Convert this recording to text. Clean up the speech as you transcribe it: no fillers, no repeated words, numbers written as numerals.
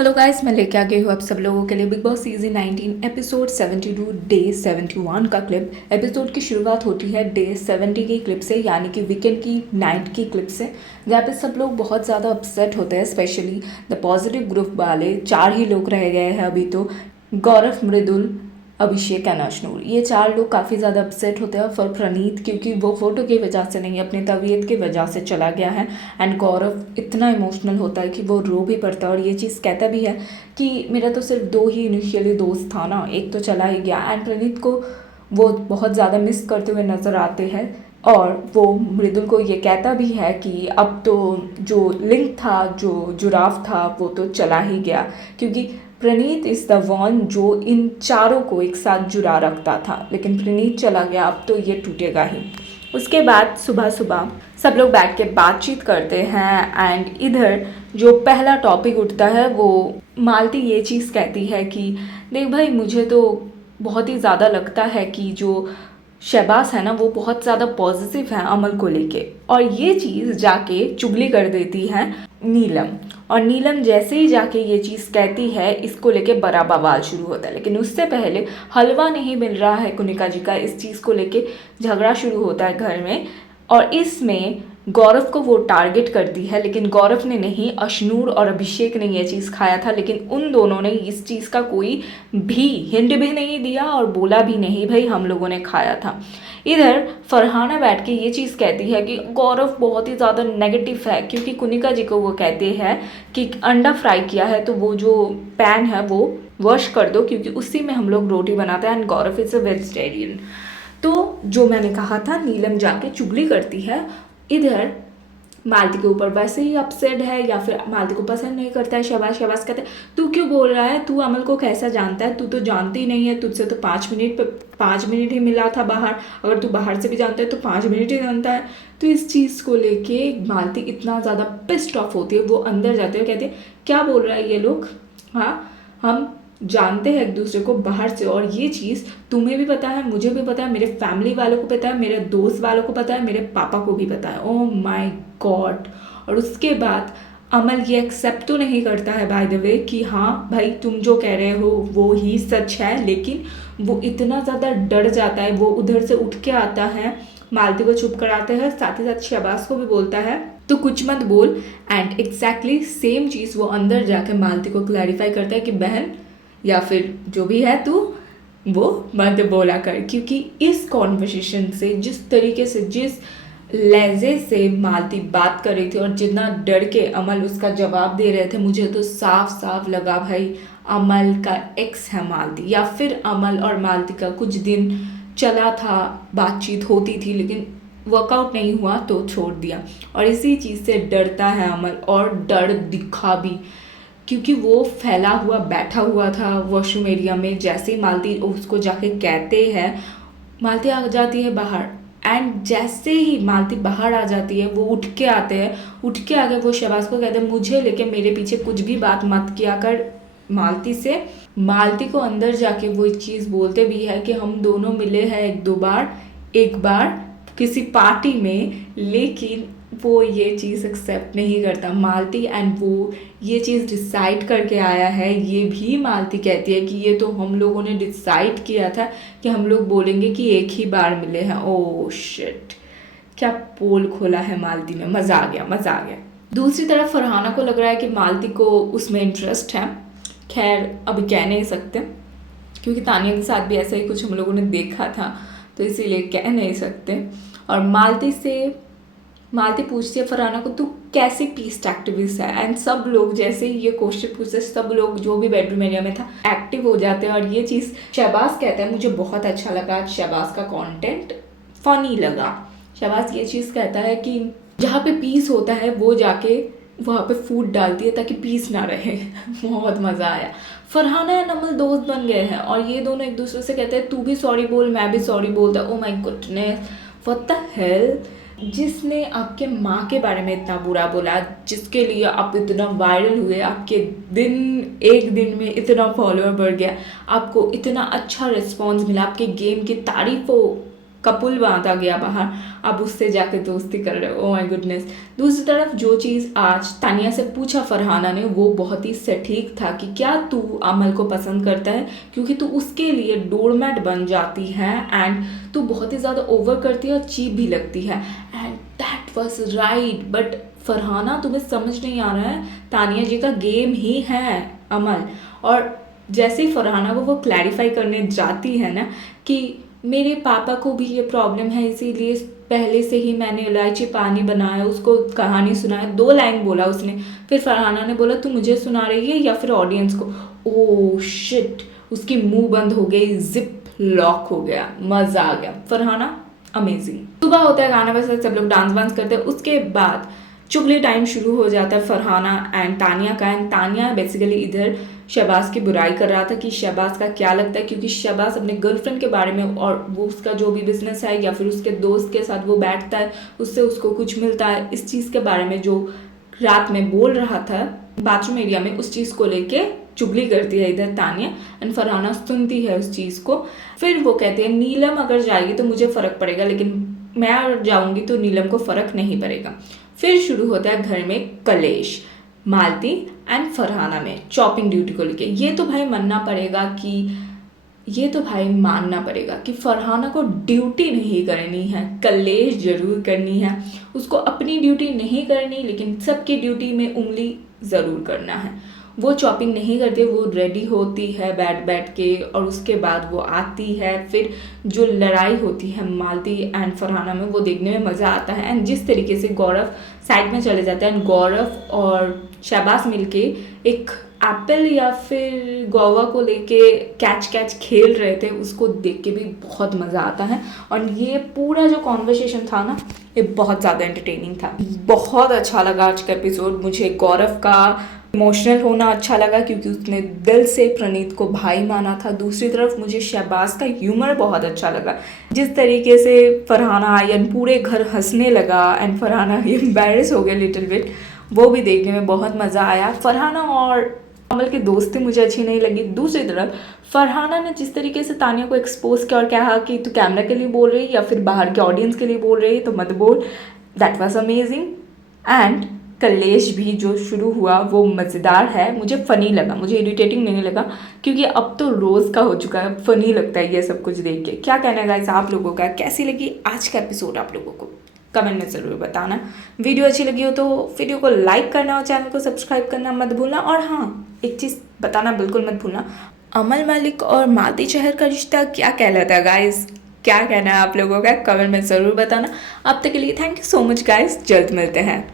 Hello guys, मैं लेके आ गई हूँ आप सब लोगों के लिए big boss season 19 episode 72 day 71 का क्लिप। एपिसोड की शुरुआत होती है डे 70 की क्लिप से, यानी कि वीकेंड की नाइट की क्लिप से, जहाँ पे सब लोग बहुत ज़्यादा अपसेट होते हैं। स्पेशली द पॉजिटिव ग्रुप वाले 4 ही लोग रह गए हैं अभी तो। गौरव, मृदुल, अभिषेक एंड अश्नूर, ये 4 लोग काफ़ी ज़्यादा अपसेट होते हैं फॉर प्रणीत, क्योंकि वो फोटो की वजह से नहीं, अपनी तबीयत की वजह से चला गया है। एंड गौरव इतना इमोशनल होता है कि वो रो भी पड़ता है और ये चीज़ कहता भी है कि मेरा तो सिर्फ 2 ही इनिशियली दोस्त था ना, एक तो चला ही गया। एंड प्रणीत को वो बहुत ज़्यादा मिस करते हुए नज़र आते हैं और वो मृदुल को ये कहता भी है कि अब तो जो लिंक था, जो जुड़ाव था, वो तो चला ही गया, क्योंकि प्रणीत इज़ द वन जो इन चारों को एक साथ जुड़ा रखता था। लेकिन प्रणीत चला गया, अब तो ये टूटेगा ही। उसके बाद सुबह सुबह सब लोग बैठ के बातचीत करते हैं एंड इधर जो पहला टॉपिक उठता है वो मालती ये चीज़ कहती है कि देख भाई, मुझे तो बहुत ही ज़्यादा लगता है कि जो शहबाज है ना, वो बहुत ज़्यादा पॉजिटिव है अमल को लेके। और ये चीज़ जाके चुगली कर देती है नीलम। और नीलम जैसे ही जाके ये चीज़ कहती है, इसको लेके बड़ा बवाल शुरू होता है। लेकिन उससे पहले हलवा नहीं मिल रहा है कुनिका जी का, इस चीज़ को लेके झगड़ा शुरू होता है घर में। और इसमें गौरव को वो टारगेट करती है, लेकिन गौरव ने नहीं, अश्नूर और अभिषेक ने ये चीज़ खाया था। लेकिन उन दोनों ने इस चीज़ का कोई भी हिंट भी नहीं दिया और बोला भी नहीं भाई हम लोगों ने खाया था। इधर फरहाना बैठ के ये चीज़ कहती है कि गौरव बहुत ही ज़्यादा नेगेटिव है, क्योंकि कुनिका जी को वो कहते हैं कि अंडा फ्राई किया है तो वो जो पैन है वो वॉश कर दो, क्योंकि उसी में हम लोग रोटी बनाते हैं। And Gaurav is a vegetarian. तो जो मैंने कहा था, नीलम जाके चुगली करती है। इधर मालती के ऊपर वैसे ही अपसेट है, या फिर मालती को पसंद नहीं करता है शहबाज। शहबाज कहते हैं तू क्यों बोल रहा है, तू अमल को कैसा जानता है, तू तो जानती ही नहीं है, तुझसे तो 5 मिनट ही मिला था बाहर, अगर तू बाहर से भी जानता है तो 5 मिनट ही जानता है। तो इस चीज़ को लेके मालती इतना ज़्यादा पिस्ड ऑफ होती है, वो अंदर जाते हुए कहती है क्या बोल रहा है ये लोग, हाँ हम जानते हैं एक दूसरे को बाहर से, और ये चीज़ तुम्हें भी पता है, मुझे भी पता है, मेरे फैमिली वालों को पता है, मेरे दोस्त वालों को पता है, मेरे पापा को भी पता है। Oh my God. और उसके बाद अमल ये एक्सेप्ट तो नहीं करता है बाय द वे कि हाँ भाई तुम जो कह रहे हो वो ही सच है, लेकिन वो इतना ज़्यादा डर जाता है, वो उधर से उठ के आता है, मालती को चुप कराते हैं, साथ ही साथ शहबाज को भी बोलता है तो कुछ मत बोल। एंड एग्जैक्टली सेम चीज़ वो अंदर जाके मालती को क्लैरिफाई करता है कि बहन या फिर जो भी है तू वो मत बोला कर, क्योंकि इस कॉन्वर्सेशन से, जिस तरीके से, जिस लहजे से मालती बात कर रही थी और जितना डर के अमल उसका जवाब दे रहे थे, मुझे तो साफ साफ लगा भाई अमल का एक्स है मालती, या फिर अमल और मालती का कुछ दिन चला था, बातचीत होती थी, लेकिन वर्कआउट नहीं हुआ तो छोड़ दिया। और इसी चीज़ से डरता है अमल, और डर दिखा भी, क्योंकि वो फैला हुआ बैठा हुआ था वॉशरूम एरिया में। जैसे ही मालती उसको जाके कहते हैं, मालती आ जाती है बाहर। एंड जैसे ही मालती बाहर आ जाती है, वो उठ के आते हैं, उठ के आके वो शहबाज को कहते हैं मुझे लेके मेरे पीछे कुछ भी बात मत किया कर मालती से। मालती को अंदर जाके वो चीज़ बोलते भी है कि हम दोनों मिले हैं एक बार किसी पार्टी में, लेकिन वो ये चीज़ एक्सेप्ट नहीं करता मालती। एंड वो ये चीज़ डिसाइड करके आया है, ये भी मालती कहती है कि ये तो हम लोगों ने डिसाइड किया था कि हम लोग बोलेंगे कि एक ही बार मिले हैं। ओह शिट, क्या पोल खोला है मालती ने, मज़ा आ गया, मज़ा आ गया। दूसरी तरफ फरहाना को लग रहा है कि मालती को उसमें इंटरेस्ट है। खैर अभी कह नहीं सकते, क्योंकि तानिया के साथ भी ऐसा ही कुछ हम लोगों ने देखा था, तो इसीलिए कह नहीं सकते। और मालती पूछती है फरहाना को तू कैसी पीस एक्टिविस्ट है। एंड सब लोग जैसे ही ये क्वेश्चन पूछते, सब लोग जो भी बेडरूम एरिया में था एक्टिव हो जाते हैं। और ये चीज़ शहबाज कहता है मुझे बहुत अच्छा लगा, शहबाज का कंटेंट फनी लगा। शहबाज ये चीज़ कहता है कि जहाँ पे पीस होता है वो जाके वहाँ पे फूड डालती है ताकि पीस ना रहे। बहुत मज़ा आया। फरहाना एंड अमल दोस्त बन गए हैं और ये दोनों एक दूसरे से कहते हैं तू भी सॉरी बोल, मैं भी सॉरी बोलता। Oh my goodness, what the hell. जिसने आपके माँ के बारे में इतना बुरा बोला, जिसके लिए आप इतना वायरल हुए, आपके एक दिन में इतना फॉलोअर बढ़ गया, आपको इतना अच्छा रिस्पॉन्स मिला, आपके गेम की तारीफ कपुल बांधा गया बाहर, अब उससे जाके दोस्ती कर रहे हो, ओ माय गुडनेस। दूसरी तरफ जो चीज़ आज तानिया से पूछा फरहाना ने वो बहुत ही सटीक था कि क्या तू अमल को पसंद करता है, क्योंकि तू उसके लिए डोरमैट बन जाती है एंड तू बहुत ही ज़्यादा ओवर करती है और चीप भी लगती है, and that was right. But Farhana तुम्हें समझ नहीं आ रहा है, तानिया जी का गेम ही है अमल। और जैसे ही फरहाना को वो क्लैरिफाई करने जाती है ना कि मेरे पापा को भी ये प्रॉब्लम है, इसीलिए पहले से ही मैंने इलायची पानी बनाया, उसको कहानी सुनाया, 2 लाइन बोला उसने। फिर फरहाना ने बोला तू मुझे सुना रही है या फिर ऑडियंस को। ओह शिट, उसकी मुंह बंद हो गई, जिप लॉक हो गया, मज़ा आ गया। फरहाना अमेजिंग। सुबह होता है, गाना बजता है, सब लोग डांस वांस करते हैं। उसके बाद चुगली टाइम शुरू हो जाता है फरहाना एंड तानिया का। एंड तानिया बेसिकली इधर शहबाज की बुराई कर रहा था कि शहबाज का क्या लगता है, क्योंकि शहबाज अपने गर्लफ्रेंड के बारे में और वो उसका जो भी बिजनेस है या फिर उसके दोस्त के साथ वो बैठता है, उससे उसको कुछ मिलता है, इस चीज़ के बारे में जो रात में बोल रहा था बाथरूम एरिया में, उस चीज़ को लेके चुगली करती है इधर तानिया एंड फरहाना सुनती है उस चीज़ को। फिर वो कहते हैं नीलम अगर जाएगी तो मुझे फ़र्क पड़ेगा, लेकिन मैं अगर जाऊँगी तो नीलम को फ़र्क नहीं पड़ेगा। फिर शुरू होता है घर में कलेश, मालती एंड फरहाना में चॉपिंग ड्यूटी को लेके। ये तो भाई मानना पड़ेगा कि फरहाना को ड्यूटी नहीं करनी है, कलेश जरूर करनी है, उसको अपनी ड्यूटी नहीं करनी लेकिन सबकी ड्यूटी में उंगली ज़रूर करना है। वो चॉपिंग नहीं करती, वो रेडी होती है बैठ के और उसके बाद वो आती है। फिर जो लड़ाई होती है मालती एंड फरहाना में वो देखने में मज़ा आता है। एंड जिस तरीके से गौरव साइड में चले जाता है एंड गौरव और शहबाज मिलके एक एप्पल या फिर गोवा को लेके कैच खेल रहे थे, उसको देख के भी बहुत मज़ा आता है। और ये पूरा जो कॉन्वर्सेशन था ना, ये बहुत ज़्यादा एंटरटेनिंग था, बहुत अच्छा लगा आज का एपिसोड। मुझे गौरव का इमोशनल होना अच्छा लगा क्योंकि उसने दिल से प्रणीत को भाई माना था। दूसरी तरफ मुझे शहबाज का ह्यूमर बहुत अच्छा लगा, जिस तरीके से फरहाना आई एंड पूरे घर हंसने लगा एंड फरहाना एम्बैरेस हो गया लिटिल बिट, वो भी देखने में बहुत मज़ा आया। फरहाना और अमल की दोस्ती मुझे अच्छी नहीं लगी। दूसरी तरफ फरहाना ने जिस तरीके से तानिया को एक्सपोज किया और कहा कि तू कैमरा के लिए बोल रही है या फिर बाहर के ऑडियंस के लिए बोल रही है तो मत बोल, दैट वाज अमेजिंग। एंड कलेश भी जो शुरू हुआ वो मज़ेदार है, मुझे फ़नी लगा, मुझे इरिटेटिंग नहीं लगा क्योंकि अब तो रोज़ का हो चुका है, फ़नी लगता है ये सब कुछ देख के। क्या कहना है गाइस आप लोगों का, कैसी लगी आज का एपिसोड आप लोगों को कमेंट में ज़रूर बताना। वीडियो अच्छी लगी हो तो वीडियो को लाइक करना और चैनल को सब्सक्राइब करना मत भूलना। और हाँ, एक चीज़ बताना बिल्कुल मत भूलना, अमल मलिक और मालती चहर का रिश्ता क्या कहलाता है गाइस, क्या कहना है आप लोगों का कमेंट में ज़रूर बताना। अब तक के लिए thank you so much guys, जल्द मिलते हैं।